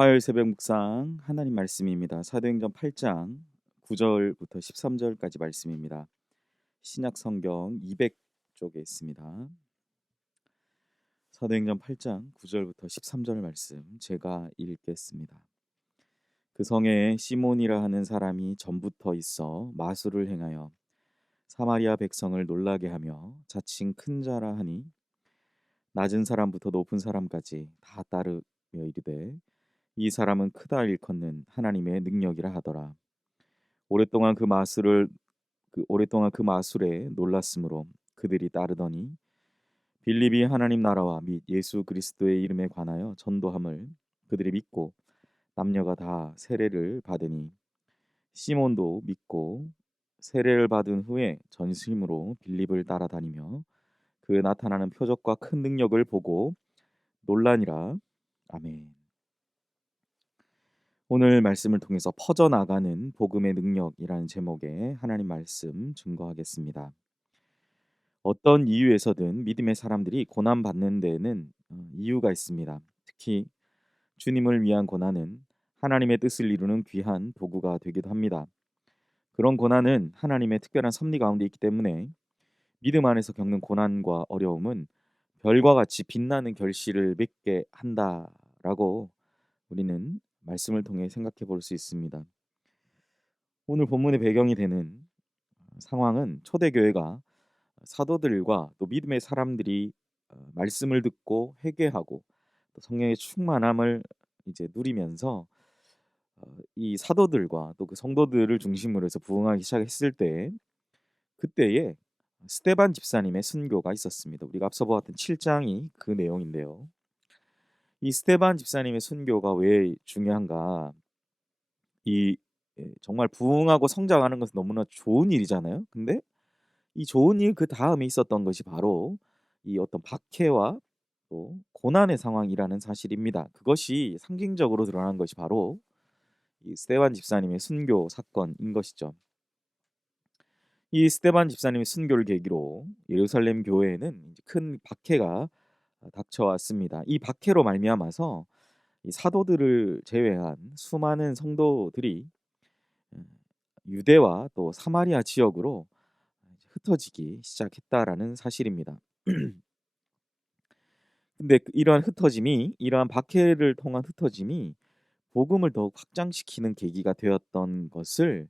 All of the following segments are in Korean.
화요일 새벽 묵상 하나님 말씀입니다. 사도행전 8장 9절부터 13절까지 말씀입니다. 신약 성경 200쪽에 있습니다. 사도행전 8장 9절부터 13절 말씀 제가 읽겠습니다. 그 성에 시몬이라 하는 사람이 전부터 있어 마술을 행하여 사마리아 백성을 놀라게 하며 자칭 큰 자라 하니 낮은 사람부터 높은 사람까지 다 따르며 이르되 이 사람은 크다 일컫는 하나님의 능력이라 하더라. 오랫동안 그 마술에 놀랐으므로 그들이 따르더니 빌립이 하나님 나라와 및 예수 그리스도의 이름에 관하여 전도함을 그들이 믿고 남녀가 다 세례를 받으니 시몬도 믿고 세례를 받은 후에 전심으로 빌립을 따라다니며 그 나타나는 표적과 큰 능력을 보고 놀라니라. 아멘. 오늘 말씀을 통해서 퍼져나가는 복음의 능력이라는 제목의 하나님 말씀 증거하겠습니다. 어떤 이유에서든 믿음의 사람들이 고난받는 데에는 이유가 있습니다. 특히 주님을 위한 고난은 하나님의 뜻을 이루는 귀한 도구가 되기도 합니다. 그런 고난은 하나님의 특별한 섭리 가운데 있기 때문에 믿음 안에서 겪는 고난과 어려움은 별과 같이 빛나는 결실을 맺게 한다라고 우리는 말씀을 통해 생각해 볼 수 있습니다. 오늘 본문의 배경이 되는 상황은 초대교회가 사도들과 또 믿음의 사람들이 말씀을 듣고 회개하고 또 성령의 충만함을 이제 누리면서 이 사도들과 또 그 성도들을 중심으로 해서 부흥하기 시작했을 때 그때에 스데반 집사님의 순교가 있었습니다. 우리가 앞서 보았던 7장이 그 내용인데요. 이 스데반 집사님의 순교가 왜 중요한가? 이 정말 부흥하고 성장하는 것은 너무나 좋은 일이잖아요. 근데 이 좋은 일 그 다음에 있었던 것이 바로 이 어떤 박해와 또 고난의 상황이라는 사실입니다. 그것이 상징적으로 드러난 것이 바로 이 스데반 집사님의 순교 사건인 것이죠. 이 스데반 집사님의 순교를 계기로 예루살렘 교회에는 이제 큰 박해가 닥쳐왔습니다. 이 박해로 말미암아서 이 사도들을 제외한 수많은 성도들이 음, 유대와 또 사마리아 지역으로 흩어지기 시작했다라는 사실입니다. 근데 이러한 박해를 통한 흩어짐이 복음을 더욱 확장시키는 계기가 되었던 것을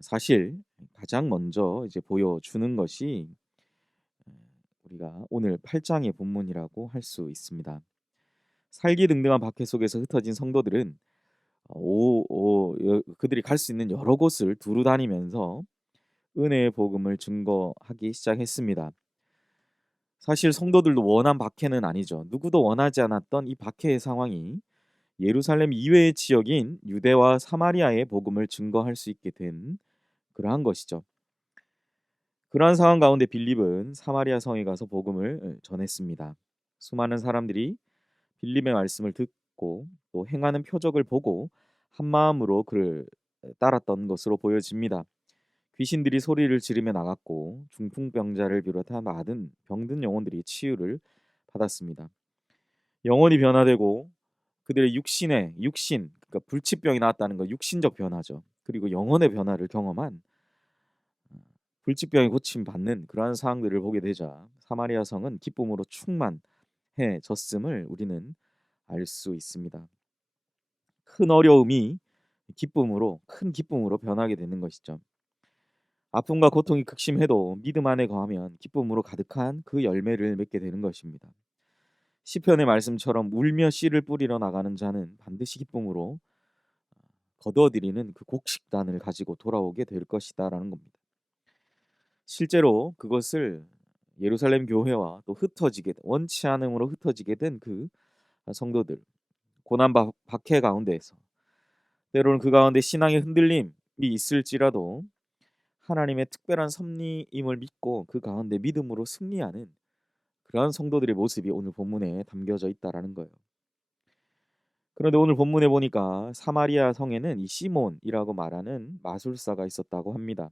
사실 가장 먼저 이제 보여주는 것이 우리가 오늘 8장의 본문이라고 할 수 있습니다. 살기 등등한 박해 속에서 흩어진 성도들은 그들이 갈 수 있는 여러 곳을 두루 다니면서 은혜의 복음을 증거하기 시작했습니다. 사실 성도들도 원한 박해는 아니죠. 누구도 원하지 않았던 이 박해의 상황이 예루살렘 이외의 지역인 유대와 사마리아의 복음을 증거할 수 있게 된 그러한 것이죠. 그러한 상황 가운데 빌립은 사마리아 성에 가서 복음을 전했습니다. 수많은 사람들이 빌립의 말씀을 듣고 또 행하는 표적을 보고 한 마음으로 그를 따랐던 것으로 보여집니다. 귀신들이 소리를 지르며 나갔고 중풍병자를 비롯한 많은 병든 영혼들이 치유를 받았습니다. 영혼이 변화되고 그들의 그러니까 불치병이 나왔다는 건 육신적 변화죠. 그리고 영혼의 변화를 경험한 불치병이 고침 받는 그러한 상황들을 보게 되자 사마리아 성은 기쁨으로 충만해졌음을 우리는 알 수 있습니다. 큰 어려움이 큰 기쁨으로 변하게 되는 것이죠. 아픔과 고통이 극심해도 믿음 안에 거하면 기쁨으로 가득한 그 열매를 맺게 되는 것입니다. 시편의 말씀처럼 울며 씨를 뿌리러 나가는 자는 반드시 기쁨으로 거두어들이는 그 곡식단을 가지고 돌아오게 될 것이다라는 겁니다. 실제로 그것을 예루살렘 교회와 또 원치 않음으로 흩어지게 된 그 성도들 박해 가운데에서 때로는 그 가운데 신앙의 흔들림이 있을지라도 하나님의 특별한 섭리임을 믿고 그 가운데 믿음으로 승리하는 그러한 성도들의 모습이 오늘 본문에 담겨져 있다라는 거예요. 그런데 오늘 본문에 보니까 사마리아 성에는 이 시몬이라고 말하는 마술사가 있었다고 합니다.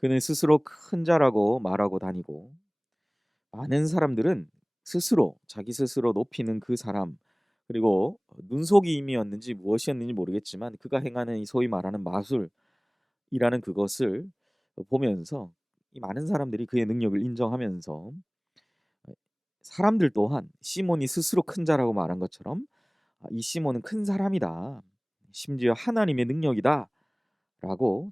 그는 스스로 큰 자라고 말하고 다니고 많은 사람들은 자기 스스로 높이는 그 사람 그리고 눈속임이었는지 무엇이었는지 모르겠지만 그가 행하는 이 소위 말하는 마술이라는 그것을 보면서 이 많은 사람들이 그의 능력을 인정하면서 사람들 또한 시몬이 스스로 큰 자라고 말한 것처럼 이 시몬은 큰 사람이다. 심지어 하나님의 능력이다라고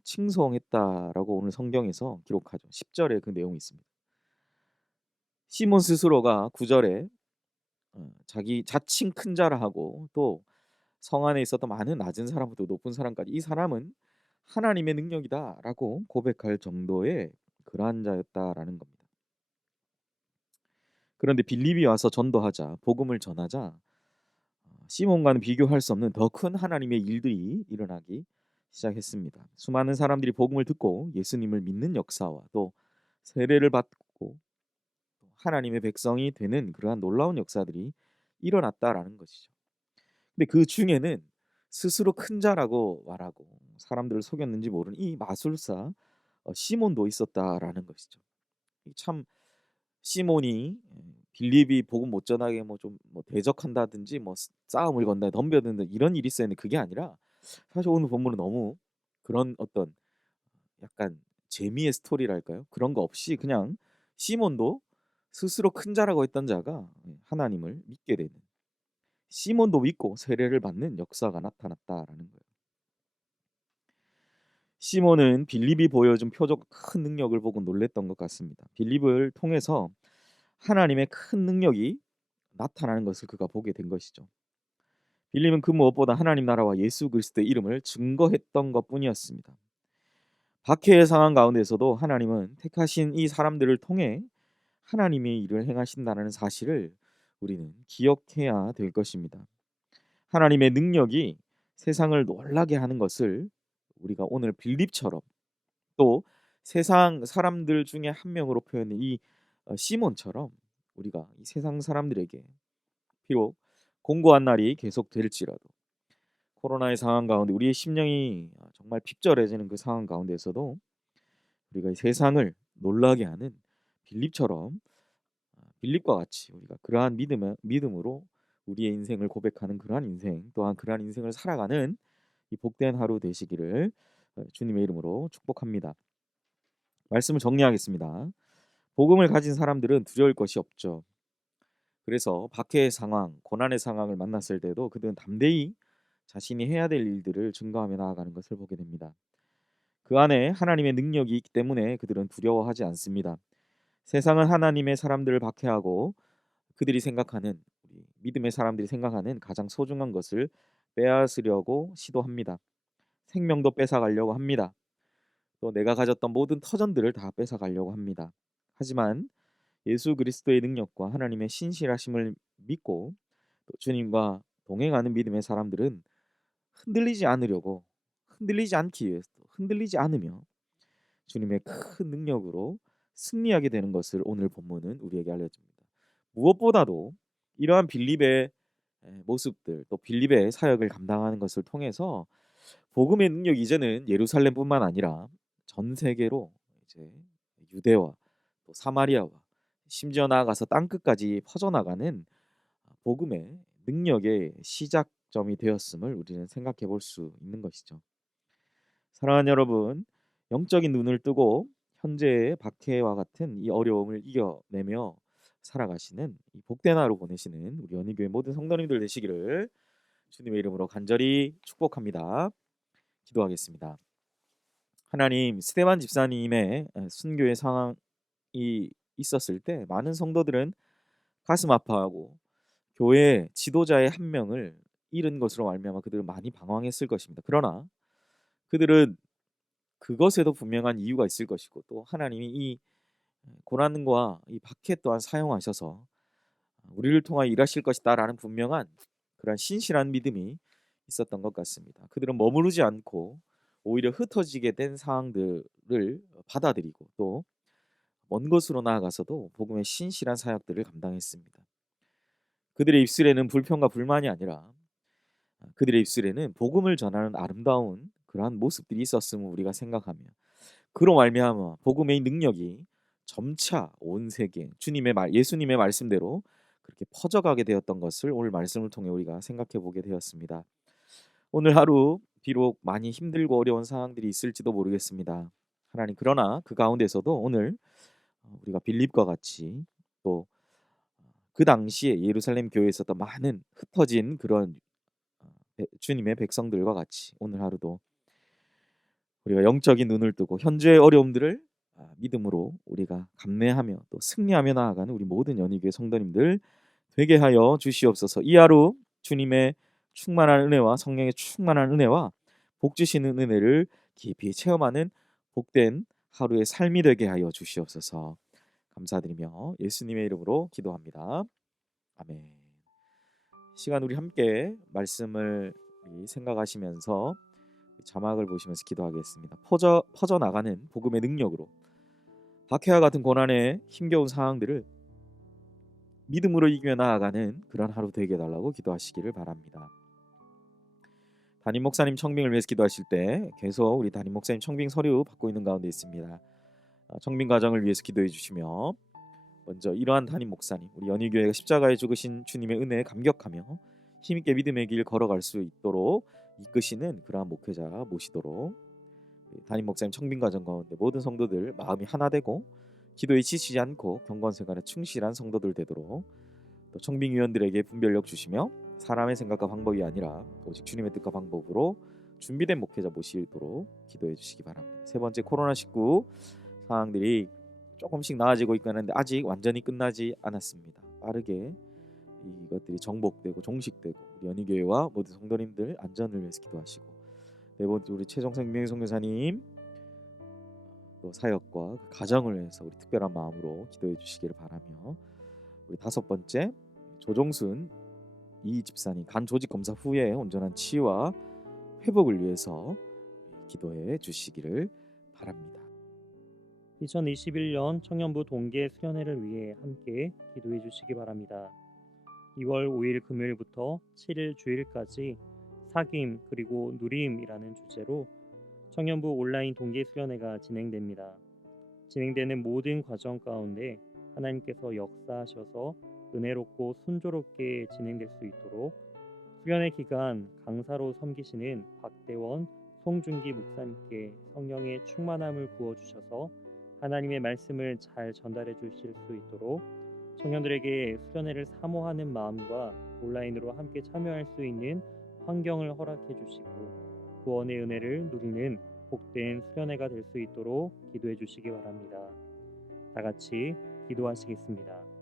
칭송했다라고 오늘 성경에서 기록하죠. 10절에 그 내용이 있습니다. 시몬 스스로가 9절에 자기 자칭 큰 자라 하고 또 성 안에 있었던 많은 낮은 사람부터 높은 사람까지 이 사람은 하나님의 능력이다라고 고백할 정도의 그러한 자였다라는 겁니다. 그런데 빌립이 와서 전도하자 복음을 전하자 시몬과는 비교할 수 없는 더 큰 하나님의 일들이 일어나기 시작했습니다. 수많은 사람들이 복음을 듣고 예수님을 믿는 역사와 또 세례를 받고 하나님의 백성이 되는 그러한 놀라운 역사들이 일어났다라는 것이죠. 근데 그 중에는 스스로 큰 자라고 말하고 사람들을 속였는지 모르는 이 마술사 시몬도 있었다라는 것이죠. 참 시몬이 빌립이 복음 못 전하게 뭐 좀 뭐 대적한다든지 뭐 싸움을 건다 덤벼든다 이런 일이 있었는데 그게 아니라 사실 오늘 본문은 너무 그런 어떤 약간 재미의 스토리랄까요? 그런 거 없이 그냥 시몬도 스스로 큰 자라고 했던 자가 하나님을 믿게 되는 시몬도 믿고 세례를 받는 역사가 나타났다라는 거예요. 시몬은 빌립이 보여준 표적 큰 능력을 보고 놀랬던 것 같습니다. 빌립을 통해서 하나님의 큰 능력이 나타나는 것을 그가 보게 된 것이죠. 빌립은 그 무엇보다 하나님 나라와 예수 그리스도의 이름을 증거했던 것뿐이었습니다. 박해의 상황 가운데서도 하나님은 택하신 이 사람들을 통해 하나님의 일을 행하신다는 사실을 우리는 기억해야 될 것입니다. 하나님의 능력이 세상을 놀라게 하는 것을 우리가 오늘 빌립처럼 또 세상 사람들 중에 한 명으로 표현된 이 시몬처럼 우리가 이 세상 사람들에게 비록 공고한 날이 계속될지라도 코로나의 상황 가운데 우리의 심령이 정말 핍절해지는 그 상황 가운데서도 우리가 이 세상을 놀라게 하는 빌립처럼 빌립과 같이 우리가 그러한 믿음으로 우리의 인생을 고백하는 그러한 인생 또한 그러한 인생을 살아가는 이 복된 하루 되시기를 주님의 이름으로 축복합니다. 말씀을 정리하겠습니다. 복음을 가진 사람들은 두려울 것이 없죠. 그래서 박해의 상황, 고난의 상황을 만났을 때도 그들은 담대히 자신이 해야 될 일들을 증거하며 나아가는 것을 보게 됩니다. 그 안에 하나님의 능력이 있기 때문에 그들은 두려워하지 않습니다. 세상은 하나님의 사람들을 박해하고 그들이 생각하는 우리 믿음의 사람들이 생각하는 가장 소중한 것을 빼앗으려고 시도합니다. 생명도 뺏어가려고 합니다. 또 내가 가졌던 모든 터전들을 다 뺏어가려고 합니다. 하지만 예수 그리스도의 능력과 하나님의 신실하심을 믿고 또 주님과 동행하는 믿음의 사람들은 흔들리지 않으려고 흔들리지 않기 위해서 흔들리지 않으며 주님의 큰 능력으로 승리하게 되는 것을 오늘 본문은 우리에게 알려줍니다. 무엇보다도 이러한 빌립의 모습들 또 빌립의 사역을 감당하는 것을 통해서 복음의 능력이 이제는 예루살렘뿐만 아니라 전 세계로 이제 유대와 또 사마리아와 심지어 나아가서 땅끝까지 퍼져나가는 복음의 능력의 시작점이 되었음을 우리는 생각해 볼 수 있는 것이죠. 사랑하는 여러분, 영적인 눈을 뜨고 현재의 박해와 같은 이 어려움을 이겨내며 살아가시는 이 복된 하루 보내시는 우리 연희교회 모든 성도님들 되시기를 주님의 이름으로 간절히 축복합니다. 기도하겠습니다. 하나님, 스데반 집사님의 순교의 상황이 있었을 때 많은 성도들은 가슴 아파하고 교회 지도자의 한 명을 잃은 것으로 말미암아 그들은 많이 방황했을 것입니다. 그러나 그들은 그것에도 분명한 이유가 있을 것이고 또 하나님이 이 고난과 이 박해 또한 사용하셔서 우리를 통하여 일하실 것이다라는 분명한 그런 신실한 믿음이 있었던 것 같습니다. 그들은 머무르지 않고 오히려 흩어지게 된 상황들을 받아들이고 또 먼 곳으로 나아가서도 복음의 신실한 사역들을 감당했습니다. 그들의 입술에는 불평과 불만이 아니라 그들의 입술에는 복음을 전하는 아름다운 그러한 모습들이 있었음을 우리가 생각하며 그로 말미암아 복음의 능력이 점차 온 세계 주님의 말 예수님의 말씀대로 그렇게 퍼져가게 되었던 것을 오늘 말씀을 통해 우리가 생각해 보게 되었습니다. 오늘 하루 비록 많이 힘들고 어려운 상황들이 있을지도 모르겠습니다. 하나님, 그러나 그 가운데서도 오늘 우리가 빌립과 같이 또 그 당시에 예루살렘 교회에 있었던 많은 흩어진 그런 주님의 백성들과 같이 오늘 하루도 우리가 영적인 눈을 뜨고 현재의 어려움들을 믿음으로 우리가 감내하며 또 승리하며 나아가는 우리 모든 연희교회 성도님들 되게 하여 주시옵소서. 이 하루 주님의 충만한 은혜와 성령의 충만한 은혜와 복 주시는 은혜를 깊이 체험하는 복된 하루의 삶이 되게 하여 주시옵소서. 감사드리며 예수님의 이름으로 기도합니다. 아멘. 시간 우리 함께 말씀을 생각하시면서 자막을 보시면서 기도하겠습니다. 퍼져 나가는 복음의 능력으로 박해와 같은 고난의 힘겨운 상황들을 믿음으로 이겨 나아가는 그런 하루 되게 해달라고 기도하시기를 바랍니다. 담임 목사님 청빙을 위해서 기도하실 때 계속 우리 담임 목사님 청빙 서류 받고 있는 가운데 있습니다. 청빙 과정을 위해서 기도해 주시며 먼저 이러한 담임 목사님, 우리 연희교회가 십자가에 죽으신 주님의 은혜에 감격하며 힘있게 믿음의 길 걸어갈 수 있도록 이끄시는 그러한 목회자 모시도록 담임 목사님 청빙 과정 가운데 모든 성도들 마음이 하나 되고 기도에 지치지 않고 경건생활에 충실한 성도들 되도록 또 청빙위원들에게 분별력 주시며 사람의 생각과 방법이 아니라 오직 주님의 뜻과 방법으로 준비된 목회자 모시도록 기도해 주시기 바랍니다. 세 번째, 코로나19 상황들이 조금씩 나아지고 있긴 한데 아직 완전히 끝나지 않았습니다. 빠르게 이것들이 정복되고 종식되고 우리 연희교회와 모든 성도님들 안전을 위해서 기도하시고 네 번째, 우리 최종생 명예선교사님 또 사역과 그 가정을 위해서 우리 특별한 마음으로 기도해 주시기를 바라며 우리 다섯 번째, 조종순 이 집사님 간 조직 검사 후에 온전한 치유와 회복을 위해서 기도해 주시기를 바랍니다. 2021년 청년부 동계 수련회를 위해 함께 기도해 주시기 바랍니다. 2월 5일 금요일부터 7일 주일까지 사귐 그리고 누림이라는 주제로 청년부 온라인 동계 수련회가 진행됩니다. 진행되는 모든 과정 가운데 하나님께서 역사하셔서 은혜롭고 순조롭게 진행될 수 있도록 수련회 기간 강사로 섬기시는 박대원, 송준기 목사님께 성령의 충만함을 부어주셔서 하나님의 말씀을 잘 전달해 주실 수 있도록 청년들에게 수련회를 사모하는 마음과 온라인으로 함께 참여할 수 있는 환경을 허락해 주시고 구원의 은혜를 누리는 복된 수련회가 될 수 있도록 기도해 주시기 바랍니다. 다 같이 기도하시겠습니다.